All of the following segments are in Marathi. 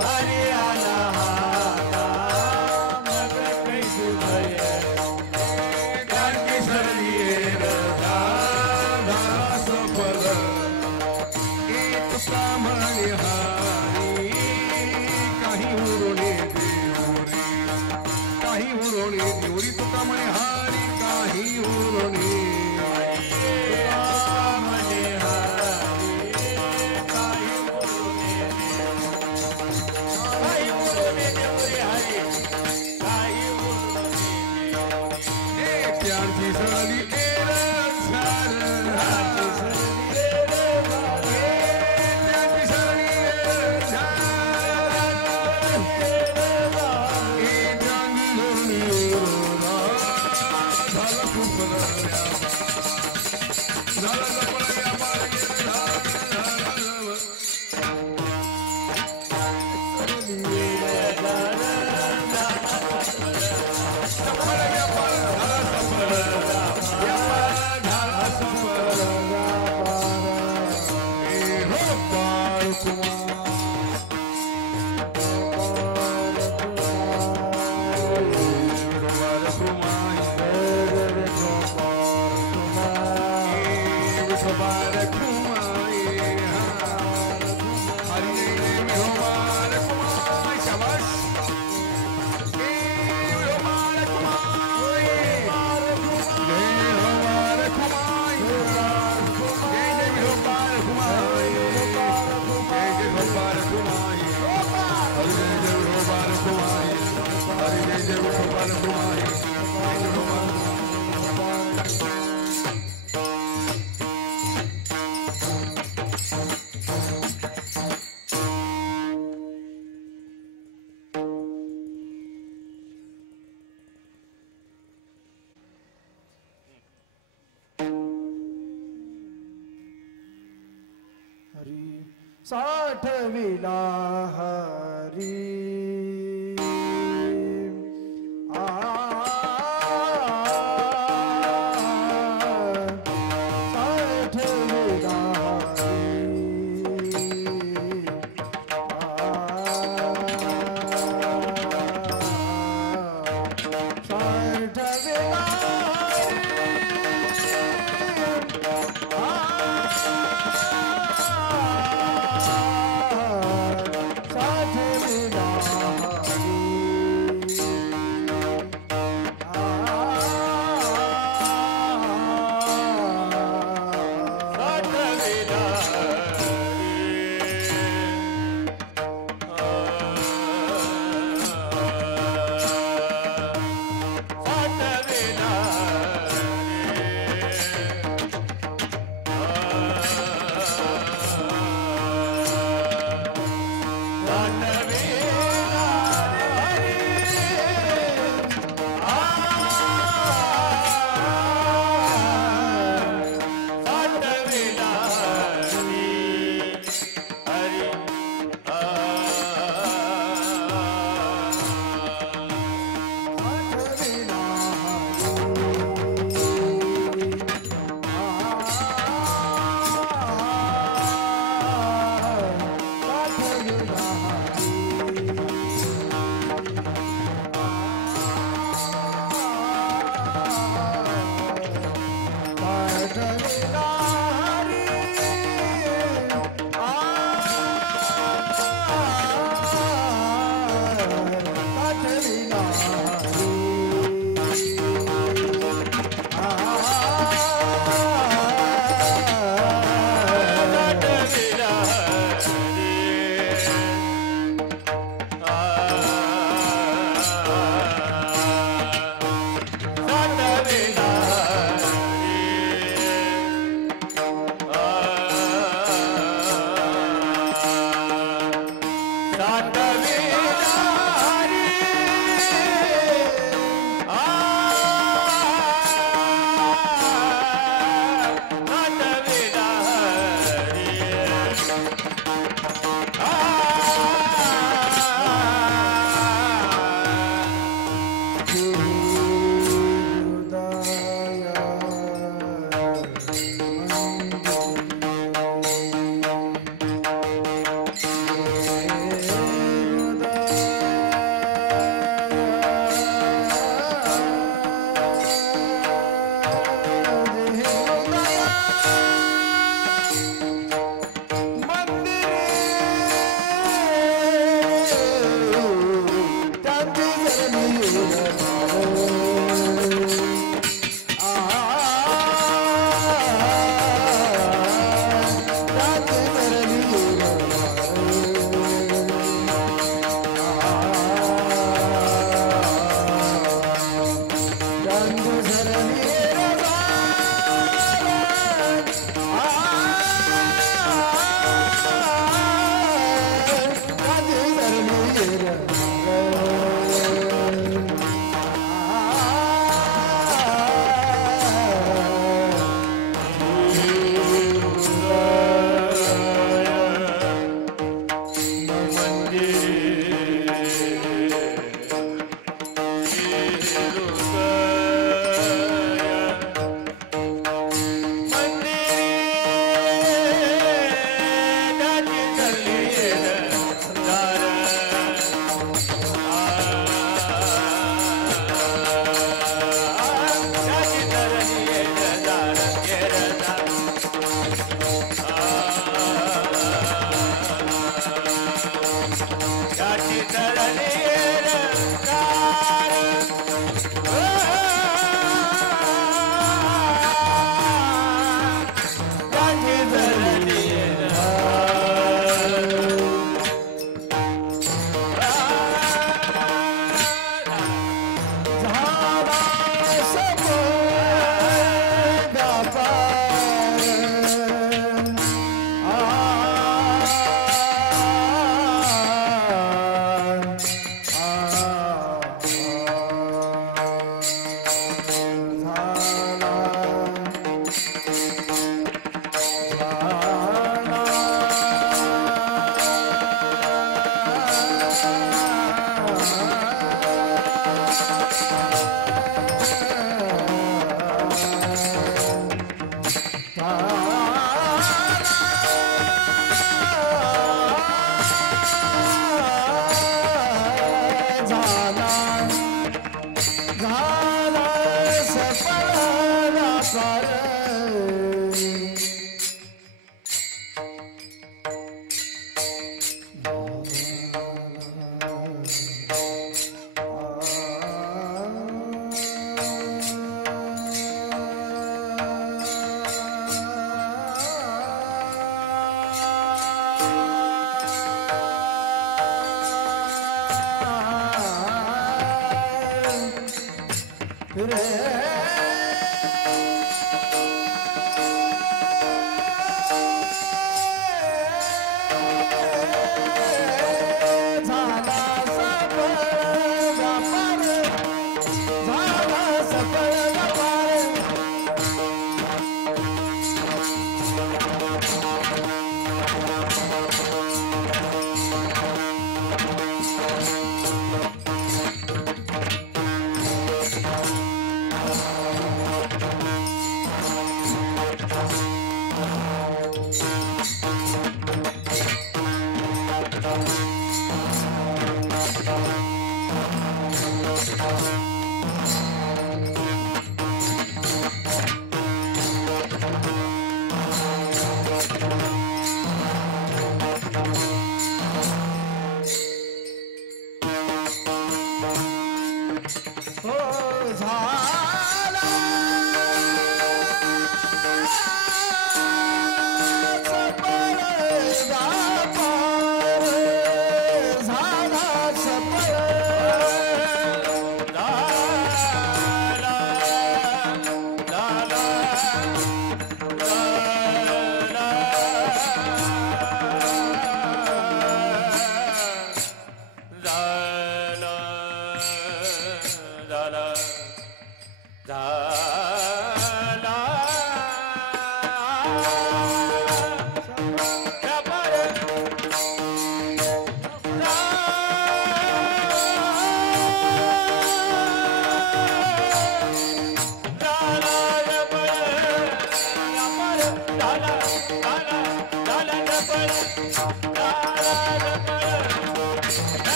हरियाणा विठोबार कुमाई हरी जय विठोबार कुमाई शाबाश विठोबार कुमाई जय विठोबार कुमाई जय जय विठोबार कुमाई जय जय विठोबार कुमाई हरी जय विठोबार कुमाई हरी जय विठोबार कुमाई साठविला हरी साठविला हरी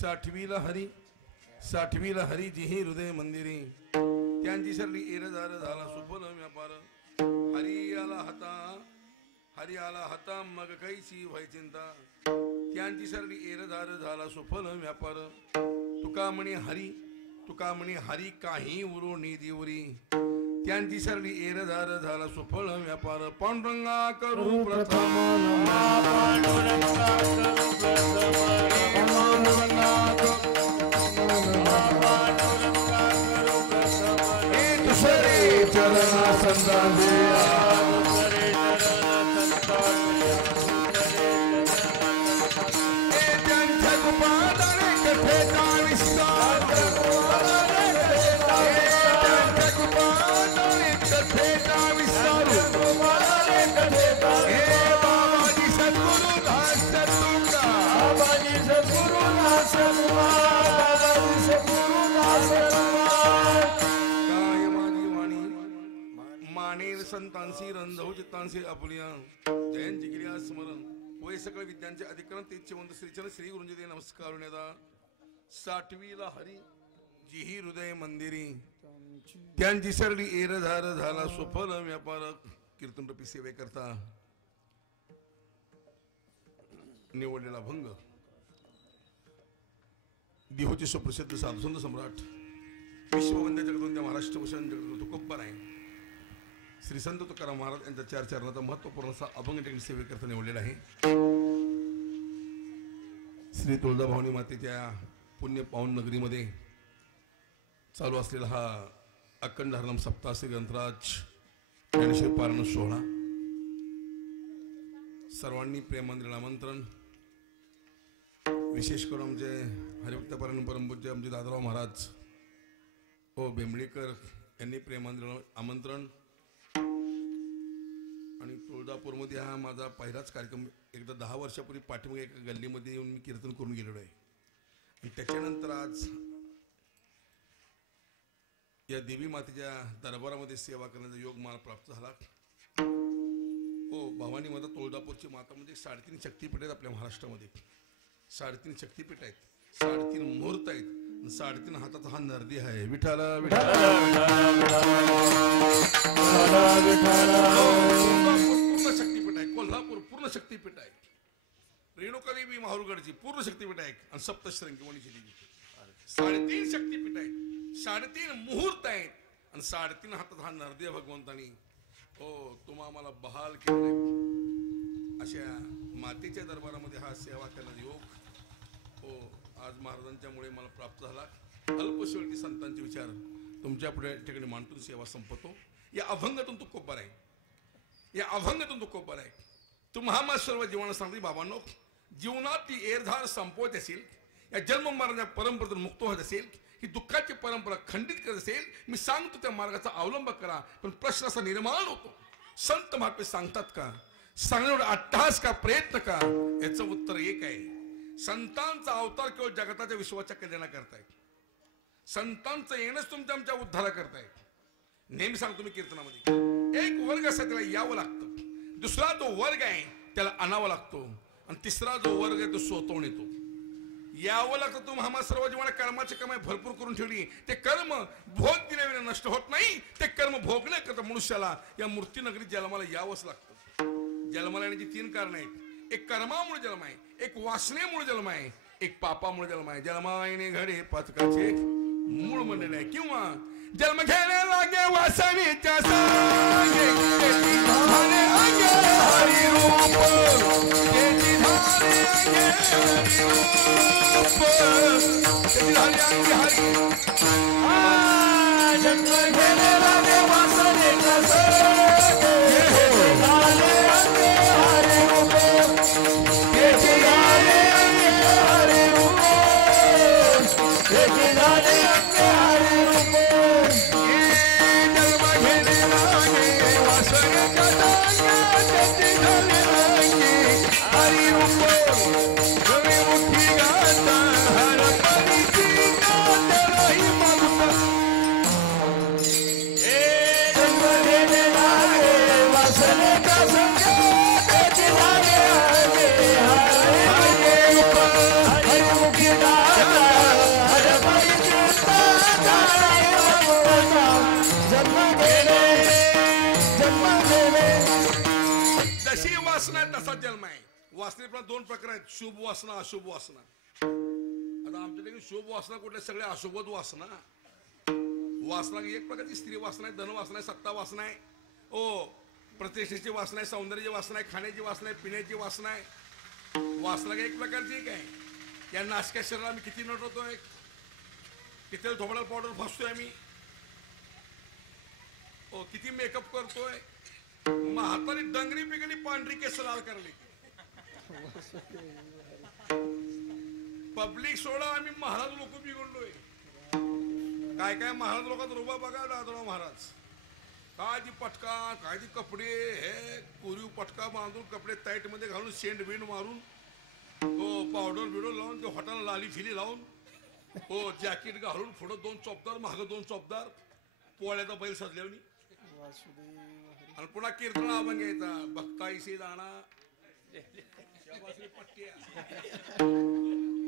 साठवीला हरी साठवीला हरी जिही हृदय मंदिरी त्यांची सरली एरदार झाला सुफल व्यापार हरी आला हाता मग कैसी व्हाय चिंता त्यांची सरली एरदार झाला सुफल व्यापार तुका म्हणे हरी काही उरो निदिवरी त्यांची सरली एरधार झाला सुफळ व्यापार पांडुरंगा करू प्रथम दुसरे चरणा संता त्यांच्या गुपादाने कथेचा विस्तार संतांशी रंधव चित्तांशी आपुलिया जयंती क्रिया स्मरण वय सकळ विद्यांचे अधिकरण तेजवंत श्रीचरण श्री गुरुंजी नमस्कार नेदा साठवीला हरी जिही हृदय मंदिरी त्यांची सरली एरधार झाला सुफल व्यापार कीर्तन रूपी सेवे करता निवडलेला भंग दिहोचे सुप्रसिद्ध साधुसंत सम्राट विश्ववंद्य जगदवंद्य महाराष्ट्र भूषण जगदगुरु तुकोब्बर आहे श्री संत तुकाराम महाराज यांच्या 4 चरणाचा महत्वपूर्ण असा अभंग टेकडी सेवेकरता निवडलेला आहे. श्री तुळजाभवानी मातेच्या पुण्य पावन नगरीमध्ये चालू असलेला हा अखंड हरनाम सप्ताह श्री ग्रंथराज ज्ञानेश्वर पारायण सोहळा सर्वांनी प्रेमांजली आमंत्रण. विशेष करून आमचे हरिभक्त पारायण परमपूज्य आमचे दादाराव महाराज व बेंबळेकर यांनी प्रेमांजली आमंत्रण. आणि तुळजापूरमध्ये हा माझा पहिलाच कार्यक्रम. एकदा 10 वर्षापूर्वी पाठीमागे एका गल्लीमध्ये येऊन मी कीर्तन करून गेलेलो आहे. आणि त्याच्यानंतर आज या देवी मातेच्या दरबारामध्ये सेवा करण्याचा योग मला प्राप्त झाला. हो, भवानी माता तुळजापूरची माता म्हणजे 3.5 शक्तिपीठ आहेत आपल्या महाराष्ट्रामध्ये. 3.5 शक्तिपीठ आहेत, 3.5 मुहूर्त आहेत, 3.5 हाताचा हा नरदी आहे. विठाला पूर्ण शक्तिपीठ आहे. कोल्हापूर पूर्ण शक्तिपीठ आहे. रेणुकादेवी माहुरगडची पूर्ण शक्तिपीठ आहे. आणि सप्तशृंगी वणीची देवी 3.5 शक्तिपीठ आहेत, 3.5 मुहूर्त आहेत आणि 3.5 हातात हा नरदी भगवंतानी हो तुम्हा आम्हाला बहाल केलाय. अशा मातेच्या दरबारामध्ये हा सेवा करण्याचा योग हो आज महाराजांच्यामुळे मला प्राप्त झाला. अल्पशेवटी संतांचे विचार तुमच्या पुढे ठिकाणी मांडून सेवा संपतो. या अभंगातून तो कोपर आहे, या अभंगातून तो कोपर आहे. तुम्हा सर्व जीवना सांगते बाबांनो, जीवनात ती एरधार संपवत असेल, या जन्म मरणाच्या परंपरेतून मुक्त होत असेल, ही दुःखाची परंपरा खंडित करत असेल, मी सांगतो त्या मार्गाचा अवलंब करा. पण प्रश्न असा निर्माण होतो, संत महात्मे सांगतात का, सांगण्यावर अट्टहास का, प्रयत्न का? याचं उत्तर एक आहे, संतांचा अवतार केवळ जगताच्या विश्वाच्या कल्याणाकरताय. संतांचं येणंच तुमच्या आमच्या उद्धारा करताय. नेहमी सांगतो मी कीर्तनामध्ये, एक वर्ग असा त्याला यावं लागतं, दुसरा जो वर्ग आहे त्याला आणावा लागतो, आणि तिसरा जो वर्ग आहे तो स्वतःहून येतो. यावं लागतं. तुम्हाला सर्व जीवना कर्माची कमाई भरपूर करून ठेवली, ते कर्म भोग दिल्याविना नष्ट होत नाही. ते कर्म भोगण्याकरता मनुष्याला या मूर्तीनगरीत जन्माला यावंच लागतं. जन्माला येण्याची 3 कारणं आहेत. एक कर्मामुळे जन्म आहे, एक वासनेमुळे जन्म आहे, एक पापामुळे जन्म आहे. जन्माने घडे पातकाचे मूळ म्हणलेलं आहे. किंवा जन्म घ्यायला लागे वासनेच्या सांगे, धारे अंगे हरी रूप, त्याची धारे अंगे हरी रूप, त्याची धारे अंगे हरी. जन्म घ्यायला लागे वासनेच्या सांगे, धारे अंगे हरी रूप, त्याची धारे अंगे हरी रूप, त्याची धारे अंगे हरी रूप. तसा जन्म आहे. वासनेपणा 2 प्रकार आहेत, शुभ वासना, अशुभ वासना. आता आमच्या ठिकाणी शुभ वासना कुठल्या, सगळ्या अशुभच वासना. वासना एक प्रकारची स्त्री वासना आहे, धन वासना आहे, सत्ता वासना आहे, ओ प्रतिष्ठेची वासना आहे, सौंदर्याची वासना आहे, खाण्याची वासना आहे, पिण्याची वासना आहे. वासना एक प्रकारची एक आहे. या नाशक्या शरीराला आम्ही किती नटवतोय, किती थोबडा पावडर फासतोय आम्ही, ओ किती मेकअप करतोय. म्हातारी डंगरी बिगडी पांढरी केस लाल करली. पब्लिक सोडा आम्ही महाराज लोक बिघडलोय. काय काय महाराज लोकात रुबा बघा दादोबा महाराज. काय ती पटका, काय ती कपडे, हे कोरीव पटका बांधून कपडे टाईट मध्ये घालून सेंट बिंड मारून तो पावडर बिडर लावून ते हॉटेल लाली फिली लावून हो जॅकेट घालून पुढं 2 चोपदार मागं 2 चोपदार पोळ्याचा बैल सजल्यावनी आणि पुन्हा कीर्तन अभंग घ्यायचा. भक्ताईशी दाणा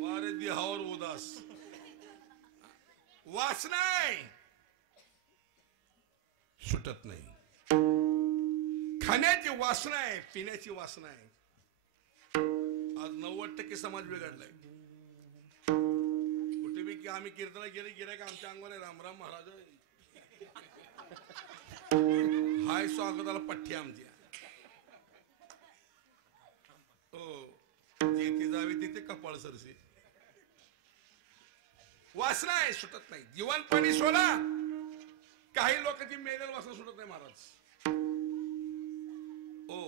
वारे देहावर उदास. वासना आहे सुटत नाही. खाण्याची वासना आहे, पिण्याची वासना आहे. आज 90% समाज बिघडलाय. कुठे बी की आम्ही कीर्तनाला गेले का आमच्या अंगावर रामराम महाराज हाय स्वागताला पठ्ठी आमच्या. हो जेथे जावे तिथे कपाळ सरसे. वासना आहे सुटत नाही. जीवन पाणी सोडा. काही लोकांची मेलेल वासना सुटत नाही महाराज. हो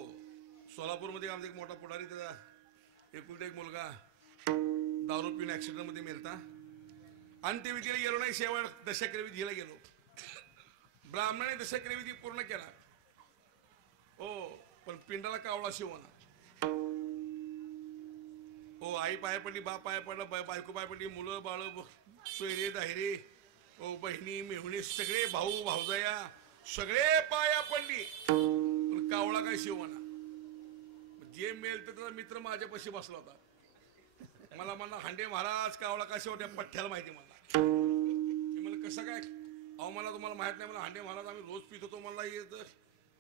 सोलापूरमध्ये आमचा एक मोठा पुढारी, त्याचा एकुलता एक मुलगा दारू पिऊन ऍक्सिडेंट मध्ये मेलता आणि ते विधीला गेलो नाही. शेवट दशक्रिया विधीला गेलो. ब्राह्मणाने दशक्रिया विधी पूर्ण केला. हो पण पिंडाला कावळा शिवना. हो आई पाया पडली, बाप पाया पडला, बायको पाया पडली, मुलं बाळ सोयरे दाहिरे, ओ बहिणी मेहुणे सगळे भाऊ भाऊजाया सगळे पाया पडली पण कावळा काय शिवना. जे मेल तर त्याचा मित्र माझ्यापाशी बसला होता. मला म्हणला हांडे महाराज कावळा का शिवट्या पठ्ठ्याला माहिती. मला मी म्हणलं कसं काय. अहो मला तुम्हाला माहित नाही. मला हांडे महाराज आम्ही रोज पित होतो. मला येत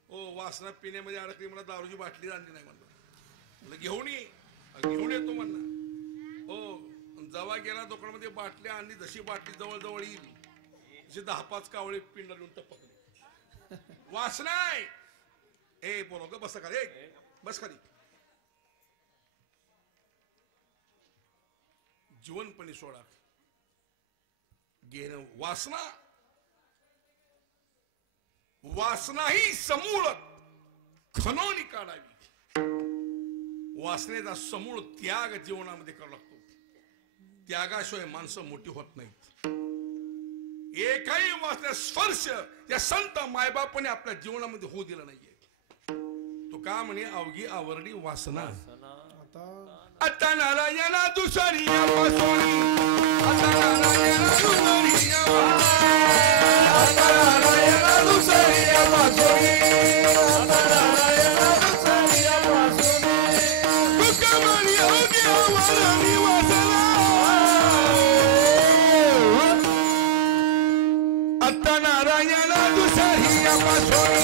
ओ वासना पिण्यामध्ये अडकली. मला दारूची बाटली आणली नाही म्हणलं. घेऊन येतो म्हणला. हो जवा गेला दुकानामध्ये बाटली आणली. जशी बाटली जवळ जवळ येईल जशी 10-5 कावळे पिंडा लिहून टपकले. वासना आहे. ए बोलो ग बस खाली, बस खाली. जीवनपणी सोडा. घेणं वासना. वासना ही समूळ खणून काढावी. वासनेचा समूळ त्याग जीवनामध्ये करावा लागतो. त्यागाशिवाय माणसं मोठी होत नाहीत. एकही वासना स्पर्श या संत मायबापाने आपल्या जीवनामध्ये होऊ दिला नाहीये. तो का म्हणे अवघी आवरडी वासना. आता नारायणा दुसरी पासोनी. आता नारायणा दुसरी आता नारायणा दुसरी पासोनी. आता नारायणा दुसरी पासोनी. तुकमणी अवघी आवरडी वासना. आता नारायणा दुसरी पासोनी.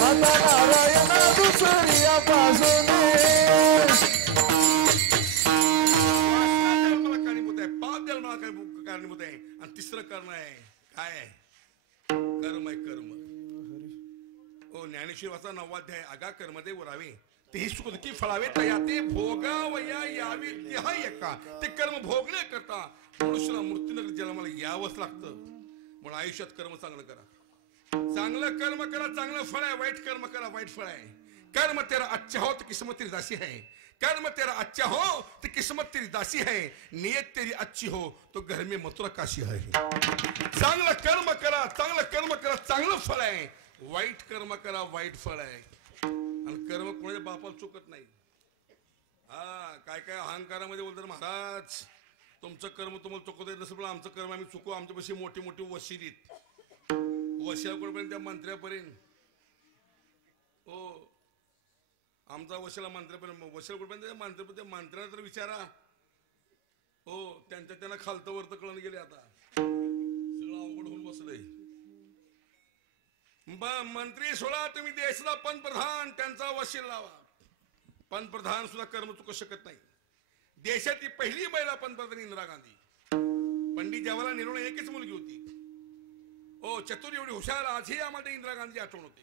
आता नारायणा कारणीभूत आहे. आणि तिसरं कर्म आहे काय. कर्म आहे कर्म. ओ ज्ञानेश्वराचा 9वा अध्याय. आगा कर्मदेव रावे तेही सुख दुःखी फळावे तया ते भोगावया यावे देहा एका. ते कर्म भोगणे करता मनुष्याला मृत्यूनगर जन्माला यावंच लागतं. म्हणून आयुष्यात कर्म चांगलं करा. चांगलं कर्म करा, चांगलं फळ आहे. वाईट कर्म करा, वाईट फळ आहे. कर्म तेरा अच्छा हो तो किस्मत तेरी दासी है. कर्म तेरा अच्छा हो तो किस्मत तेरी दासी है. नियत तेरी अच्छी हो तो घर में मथुरा काशी है. चांगलं कर्म करा, चांगलं कर्म करा, चांगलं फळ आहे. वाईट कर्म करा, वाईट फळ आहे. आणि कर्म कोणाच्या बापाला चुकत नाही. हा काय काय अहंकारामध्ये बोलतात महाराज तुमचं कर्म तुम्हाला चुकत येत नसेल पण आमचं कर्म आम्ही चुकू. आमच्यापाशी मोठी मोठी वशिलीत वशिलापर्यंत त्या मंत्र्यापर्यंत. हो आमचा वशिला मंत्र्यापर्यंत. वशिला कुठपर्यंत मंत्र्यापर्यंत. मंत्र्याला तर विचारा हो त्यांना खालतं वरतं कळून गेले आता सगळं अवघड होऊन बसलंय. मंत्री सोडा तुम्ही देशाला पंतप्रधान त्यांचा वशील लावा. पंतप्रधान सुद्धा कर्म चुकू शकत नाही. देशाची पहिली महिला पंतप्रधान इंदिरा गांधी. पंडित जवाहरलाल नेहरू एकच मुलगी होती. हो चतुर एवढी हुशार आजही आम्हाला इंदिरा गांधी आठवण होते.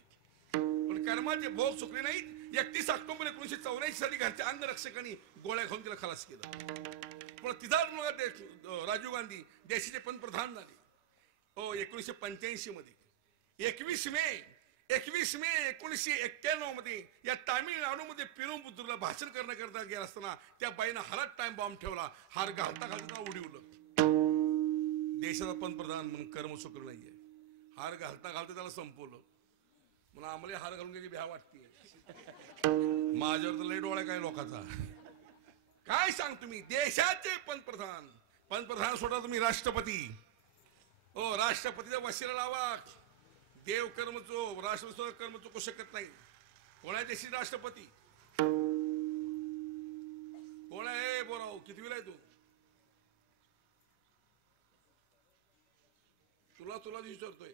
पण कर्माचे भोग चुकले नाहीत. 31 ऑक्टोबर 1984 साली घरच्या अंगरक्षकांनी गोळ्या खाऊन तिला खलास केलं. पण तिचाच मुलगा राजीव गांधी देशाचे पंतप्रधान झाले. हो 1985 मध्ये 21 मे 1991 मध्ये या तामिळनाडूमध्ये पेरुंबुद्दूरला भाषण करण्याकरता गेला असताना त्या बाईनं हातात टाइम बॉम्ब ठेवला. हार घालता घालता उडवलं. देशाचा पंतप्रधान म्हणून कर्म चुकलं नाहीये. हार घालता घालता त्याला संपवलं. म्हणून आम्हाला हार घालून काही भ्या वाटते. माझ्यावर तर लय डोळा काय लोकांचा. काय सांग तुम्ही देशाचे पंतप्रधान सोडा तुम्ही राष्ट्रपती. हो राष्ट्रपतीचा वशीला लावा. देव कर्मचो राष्ट्रपती कर्म चुकू शकत नाही. कोणा देशी राष्ट्रपती कोण आहे बोराव कितवीला आहे तू. तुला विचारतोय.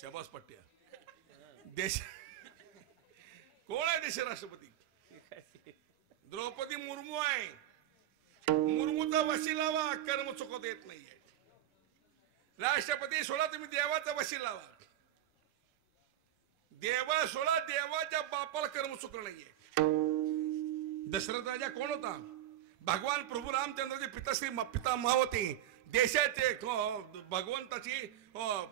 शाबास पट्ट्या. देश कोण आहे देश राष्ट्रपती. द्रौपदी मुर्मू आहे. मुर्मूचा वशील लावा. कर्म चुकवता येत नाहीये. राष्ट्रपती सोडा तुम्ही देवाचा वशील लावा. देवा सोडा देवाच्या बापाला कर्म चुकलं नाहीये. दशरथ राजा कोण होता. भगवान प्रभू रामचंद्राचे पितामह होते. देशाचे भगवंताची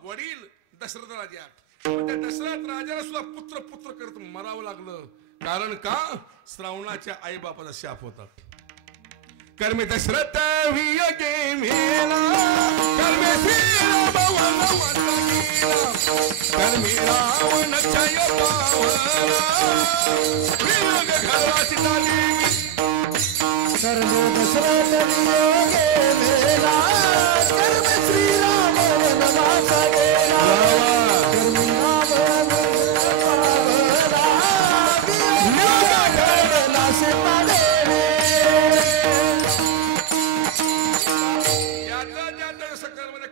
वडील दशरथ राजा. त्या दशरथ राजाला सुद्धा पुत्र करत मरावं लागलं. कारण का श्रावणाच्या आई बापाचा शाप होता. कर्मे दशरथ वियोगे मेला कर्मे श्रीराम वनवासा गेला कर्मे रावण छाय पावला वियोग घाला सीता देवी कर्मे दशरथ वियोगे मेला कर्मे श्रीराम वनवासा गेला कर्मे रावण पावला वियोग घाला सीता देवी.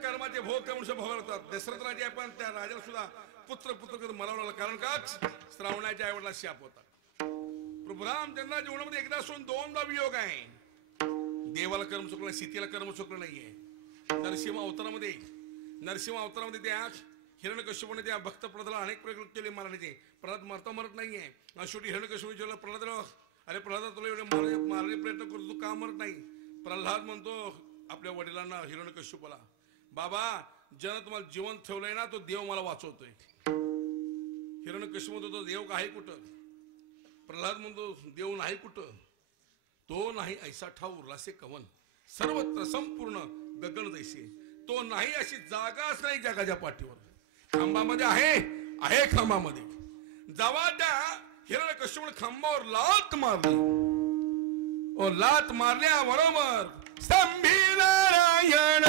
कर्माचे भोग मनुष्य भोगवतात. दशरथ राजा पण त्या राजाला सुद्धा पुत्र कर मरावं लागलं. कारण का श्रावणाच्या आईवडला शाप होता. प्रभू रामचंद्र जीवनामध्ये एकदा सोडून दोनदा वियोग आहे. देवाला कर्म चुकलं सीतेला कर्म चुकलं नाहीये. नरसिंह अवतारामध्ये त्या हिरण्यकश्यपूने त्या भक्त प्रल्हादाला अनेक प्रयोग केले मारण्याचे. प्रल्हाद मरत नाहीये. शेवटी हिरण्यकश्यपूने जेवढा प्रल्हाद अरे प्रल्हाद तुला एवढे मारण्याचे प्रयत्न करतो तू का मरत नाही. प्रल्हाद म्हणतो आपल्या वडिलांना हिरण्यकश्यपूला बाबा ज्यानं तुम्हाला जीवन ठेवलंय ना तो देव मला वाचवतोय. हिरण्यकश्यप म्हणतो तो देव आहे कुठं. प्रल्हाद म्हणतो देव नाही कुठं. तो नाही ऐसा ठाव उरलासे कवन सर्वत्र संपूर्ण गगन दैसे. तो नाही अशी जागाच नाही जगाच्या पाठीवर. खांबामध्ये आहे खांबामध्ये. जेव्हा त्या हिरण्यकश्यपूने खांबावर लात मारली. लात मारल्याबरोबर स्तंभी नारायण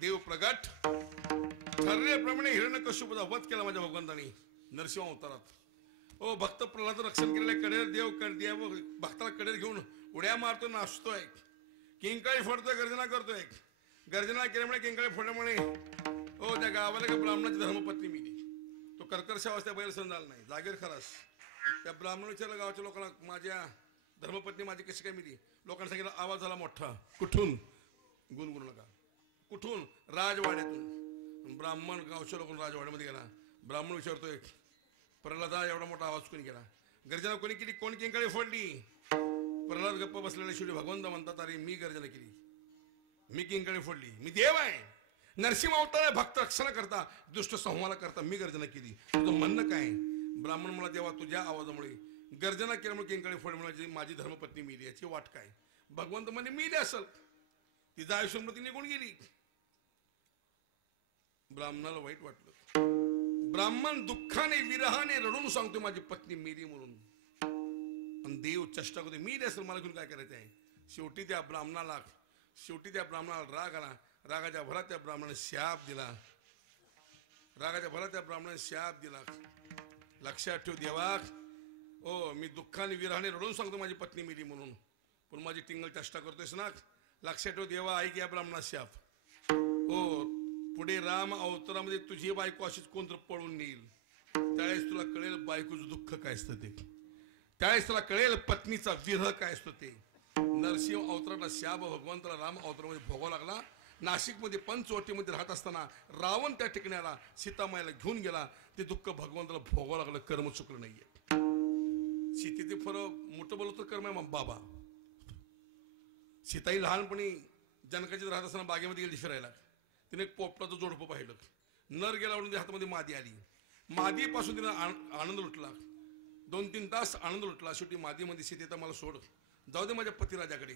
देव प्रगट ठरल्याप्रमाणे हिरण्यकश्यपूचा वध केला माझ्या भगवंतानी नरसिंह अवतारात. ओ भक्त प्रल्हाद रक्षण केलेल्या कडेर देव भक्ताला कडेर घेऊन उड्या मारतो नाचतोय. किंकाळी फोडतोय गर्जना करतोय. गर्जना केल्यामुळे किंकाळी फोडल्यामुळे ओ त्या गावाला एका ब्राह्मणाची धर्मपत्नी मिली. तो कर्कश अवस्था बैल सण झाला नाही जागेर खरास. त्या ब्राह्मण विचारलं गावाच्या लोकांना माझ्या धर्मपत्नी माझी कशी काय मिली. लोकांना सांगितलं आवाज झाला मोठा कुठून गुणगुणू नका. कुठून? राजवाड्यातून. ब्राह्मण गावच्या लोकून राजवाड्यामध्ये गेला. ब्राह्मण विचारतोय, प्रल्हादा एवढा मोठा आवाज कोणी केला? गर्जना कोणी केली? कोण किंकाळी फोडली? प्रल्हाद गप्प बसलेले शेवटी भगवंत म्हणतात, अरे मी गर्जना केली, मी किंकाळी फोडली, मी देव आहे, नरसिंह अवतार भक्त रक्षण करता, दुष्ट संहार करता, मी गर्जना केली. तुझं म्हणणं काय? ब्राह्मण मला, देवा तुझ्या आवाजामुळे गर्जना केल्यामुळे किंकाळी फोडली, माझी धर्मपत्नी मिली, याची वाट काय? भगवंत म्हणे मिली असल, तिचं आयुष्यभर निघून गेली. ब्राह्मणाला वाईट वाटलं. ब्राह्मण दुःखाने विरहाने रडून सांगतो माझी पत्नी मेली म्हणून. आणि देव चेष्टा करतो, मी असेल, मला घेऊन काय करायचं आहे? शेवटी त्या ब्राह्मणाला राग आला. रागाच्या भरात त्या ब्राह्मणाने शाप दिला. लक्षात ठेव देवा, ओ मी दुःखाने विरहाने रडून सांगतो माझी पत्नी मेली म्हणून, पण माझी टिंगल चेष्टा करतोयस ना. लक्षात ठेव देवा, ऐक या ब्राह्मणा शाप. हो, पुढे राम अवतारामध्ये तुझी बायको अशीच कोणतर पळून नेईल, त्यावेळेस तुला कळेल बायकोचं दुःख काय असतं ते, त्यावेळेस तुला कळेल पत्नीचा विरह काय असतो ते. नरसिंह अवताराला शाप भगवंताला राम अवतारामध्ये भोगावा लागला. नाशिकमध्ये पंचवटीमध्ये राहत असताना रावण त्या ठिकाणी आला, सीतामाईला घेऊन गेला. ते दुःख भगवंताला भोगावं लागलं, कर्म चुकलं नाहीये. सीतेचे फरक मोठं बोलतो कर्म आहे बाबा. सीताई लहानपणी जनकाची राहत असताना बागेमध्ये गेली फिरायला. तिने एक पोपटाचं जोडपं पाहिलं. नर गेला म्हणून हातामध्ये मादी आली. मादीपासून तिने आनंद लुटला. 2-3 तास आनंद लुटला. शेवटी मादीमध्ये सीतेता मला सोड, जाऊ दे माझ्या पतिराजाकडे,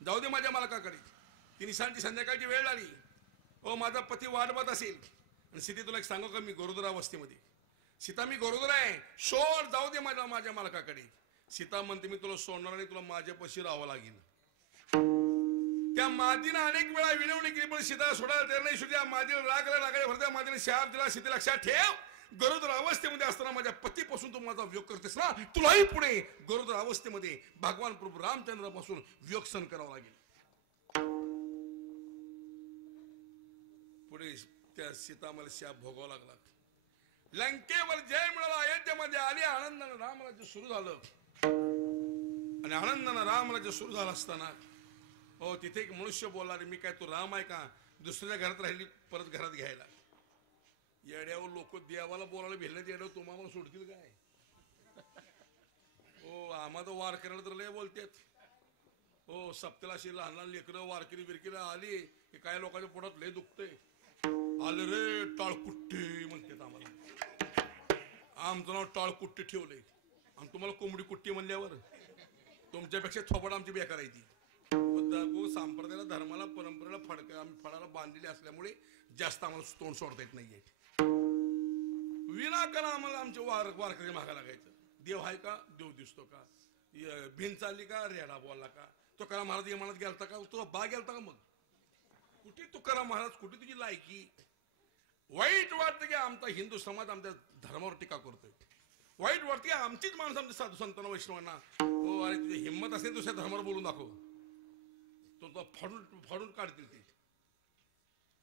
जाऊ दे माझ्या मालकाकडे. तिने सांगती संध्याकाळची वेळ आली, ओ माझा पती वाट बघत असेल. आणि सीते तुला एक सांगू का, मी गरोदर अवस्थेमध्ये. सीता मी गरोदर आहे, सोड, जाऊ दे माझ्या मालकाकडे. सीता म्हणते मी तुला सोडणार नाही, तुला माझ्यापाशी राहावं लागेल. त्या मादीनं अनेक वेळा विनवणी केली, पण सीता सोडायला तयार नाही. शेवटी मादीला रागाला भरत्या मादीने शाप दिला. सीते लक्षात ठेव, गरोदर अवस्थेमध्ये असताना माझ्या पतीपासून तू माझा वियोग करतेस ना, तुलाही पुढे गरोदर अवस्थेमध्ये भगवान प्रभू रामचंद्रापासून वियोग सहन करावा लागेल. पुढे त्या सीतामाला शाप भोगावा लागला. लंकेवर जय मिळाला, अयोध्येमध्ये आली, आनंदानं रामराज्य सुरू झालं. आणि आनंदानं रामराज्य सुरू झालं असताना हो तिथे एक मनुष्य बोलला, रे मी काय तू राम आहे का, दुसऱ्या घरात राहिली परत घरात घ्यायला. येड्यावर लोक देवाला बोलायला भेटले, येड्यावर तुम्हाला सोडतील काय? हो आम्हा तर वार करायला तर लय बोलतात. हो सप्त्याला अशी लहान लहान लेकरं वारकिरी बिरकिरी आली की काय लोकांच्या पोटात लय दुखतंय. आले रे टाळकुट्टी म्हणतात आम्हाला. आमचं नाव टाळकुट्टी ठेवलंय आणि तुम्हाला कोंबडी कुट्टी म्हणल्यावर तुमच्यापेक्षा थोपड आमची बेकार आहे ती. संप्रदायाला धर्माला परंपरेला फळाला बांधलेले असल्यामुळे जास्त आम्हाला तोंड सोडता येत नाहीये. विनाकारण आम्हाला आमचे वारकरी मागा लागायचं. देव आहे का, देव दिसतो का, भिन चालली का, रेडा बोलला का, तुकाराम महाराज इमानात गेलता का, तुला बा गेलता का, मग कुठे तुकाराम महाराज, कुठे तुझी लायकी. वाईट वाटतं की आमचा हिंदू समाज आमच्या धर्मावर टीका करतोय. वाईट वाटतं की आमचीच माणसं आमच्या साधू संतांना वैष्णवांना, हो अरे तुझी हिंमत असेल दुसऱ्या धर्मावर बोलून दाखव, तो फाडून काढतील ते.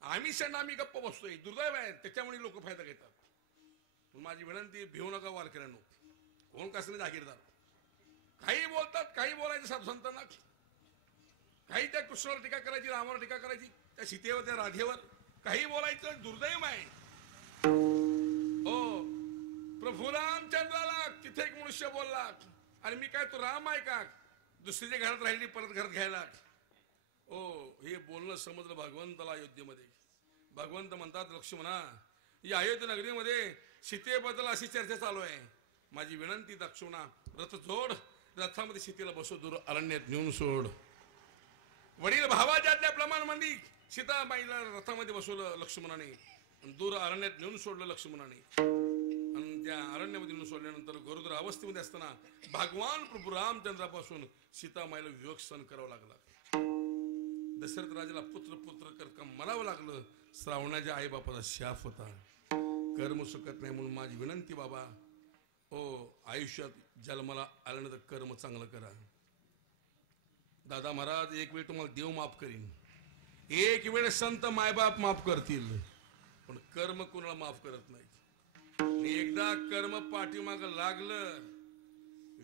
आम्ही सण आम्ही गप्प बसतोय, दुर्दैव आहे, त्याच्यामुळे लोक फायदा घेतात. माझी विनंती, भिवू नका वारकऱ्यांनो, कोण कसं जागीरदार. काही बोलतात, काही बोलायचं साधू संतांना, काही त्या कृष्णावर टीका करायची, रामावर टीका करायची, त्या सीतेवर त्या राधेवर काही बोलायचं. दुर्दैव आहे. हो प्रभू रामचंद्राला तिथे एक मनुष्य बोलला, आणि मी काय तो राम आहे का, दुसरीच्या घरात राहिली परत घरात घ्यायला. ओ हे बोलणं समजलं भगवंताला अयोध्येमध्ये. भगवंत म्हणतात, लक्ष्मणा या अयोध्या नगरीमध्ये सीतेबद्दल अशी चर्चा चालू आहे. माझी विनंती लक्ष्मणा, रथ जोड, रथामध्ये सीतेला बसव, दूर अरण्यात नेऊन सोड. वडील भावाच्या आज्ञेप्रमाणे मंदी सीताबाईला रथामध्ये बसवलं लक्ष्मणाने, दूर अरण्यात नेऊन सोडलं लक्ष्मणाने. आणि त्या अरण्यामध्ये नेऊन सोडल्यानंतर गरोदर अवस्थेमध्ये असताना भगवान प्रभू रामचंद्रापासून सीतामाईला वियोग सहन करावा लागला. दशरथ राजाला पुत्र करता मरावं लागलं. श्रावणाच्या आई बापाचा शाप होता. कर्म सुखत नाही म्हणून माझी विनंती बाबा, ओ आयुष्यात जन्माला आल्यानंतर कर्म चांगलं करा. दादा महाराज, एक वेळ तुम्हाला देव माफ करीन, एक वेळ संत मायबाप माफ करतील, पण कर्म कोणाला माफ करत नाही. एकदा कर्म पाठीमाग लागलं,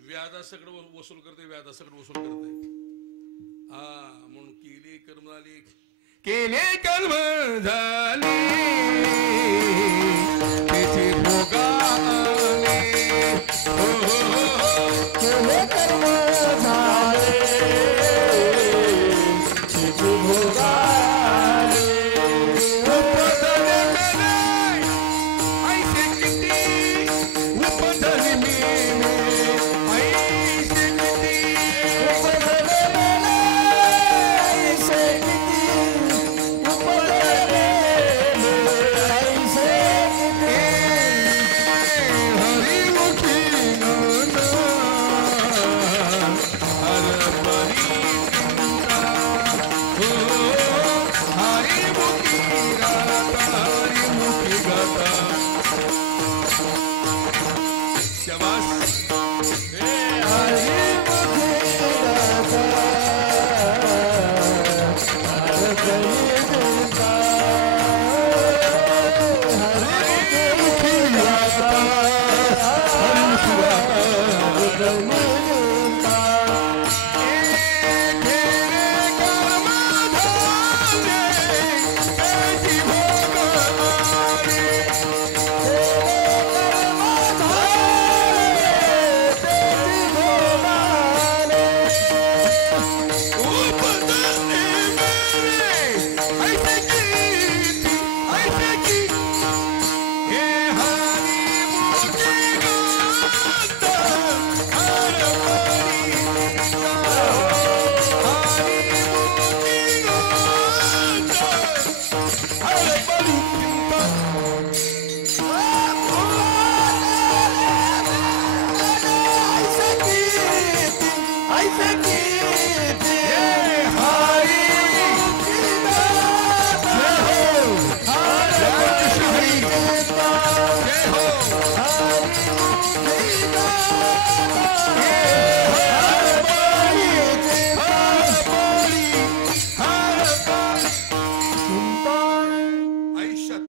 व्याजा सगळं वसूल करते, व्याजा सगळं वसूल करते. हा म्हणून केली कर्म झाली. केले कर्म झाली